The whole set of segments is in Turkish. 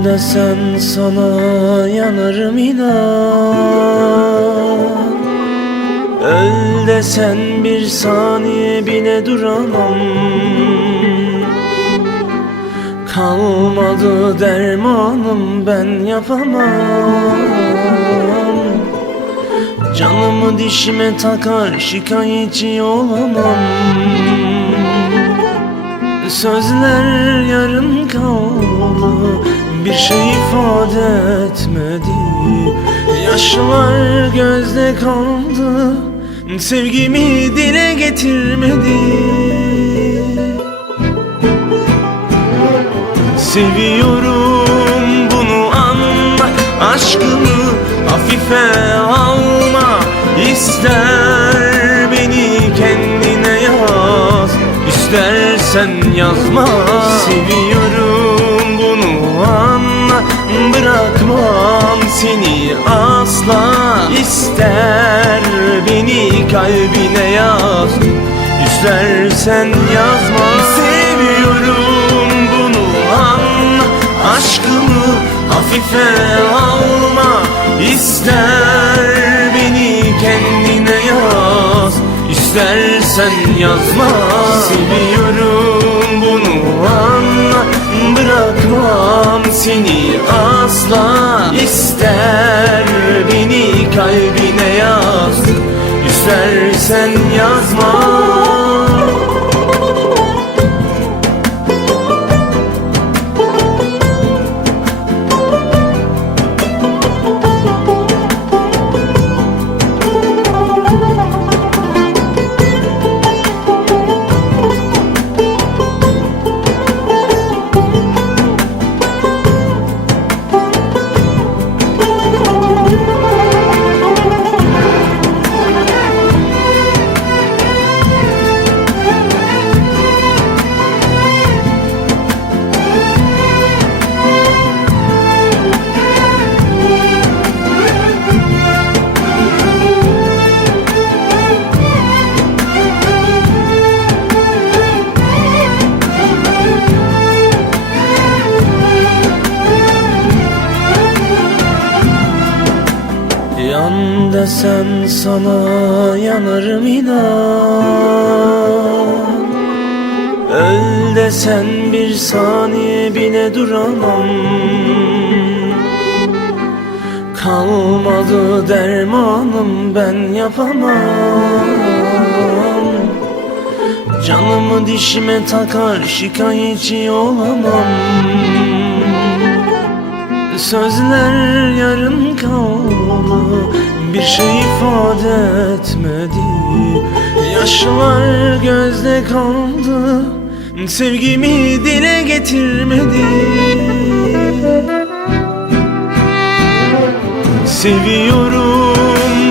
Yan desen sana yanarım inan. Öl desen bir saniye bile duramam. Kalmadı dermanım ben yapamam. Canımı dişime takar şikayetçi olamam. Sözler yarım kaldı Bir şey ifade etmedi. Yaşlar gözde kaldı Sevgimi dile getirmedi. Seviyorum bunu anla Aşkımı hafife alma. İster beni kendine yaz İstersen yazma. Seviyorum Seni asla İster beni kalbine yaz İstersen yazma. Seviyorum bunu anla Aşkımı hafife alma. İster beni kendine yaz İstersen yazma. Seviyorum seni asla İster beni kalbine yaz. İstersen yazma Yan desen sana yanarım inan. Öl desen bir saniye bile duramam. Kalmadı dermanım ben yapamam. Canımı dişime takar şikayetçi olamam Sözler yarım kaldı. Bir şey ifade etmedi. Yaşlar gözde kaldı. Sevgimi dile getirmedi. Seviyorum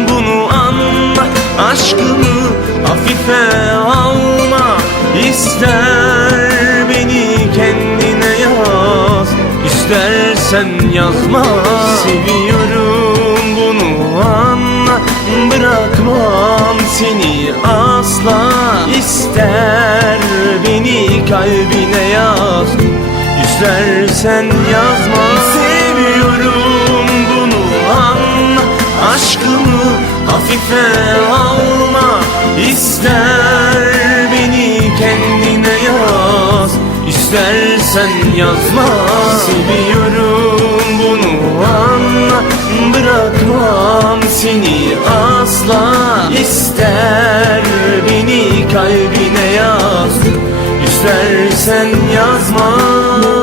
bunu anla Aşkımı hafife alma. İster İstersen yazma. Seviyorum bunu anla Bırakmam seni asla. İster beni kalbine yaz İstersen yazma. Seviyorum bunu anla Aşkımı hafife alma. İster beni kendine yaz İstersen yazma. Seviyorum Bırakmam seni asla. İster beni kalbine yaz. İstersen yazma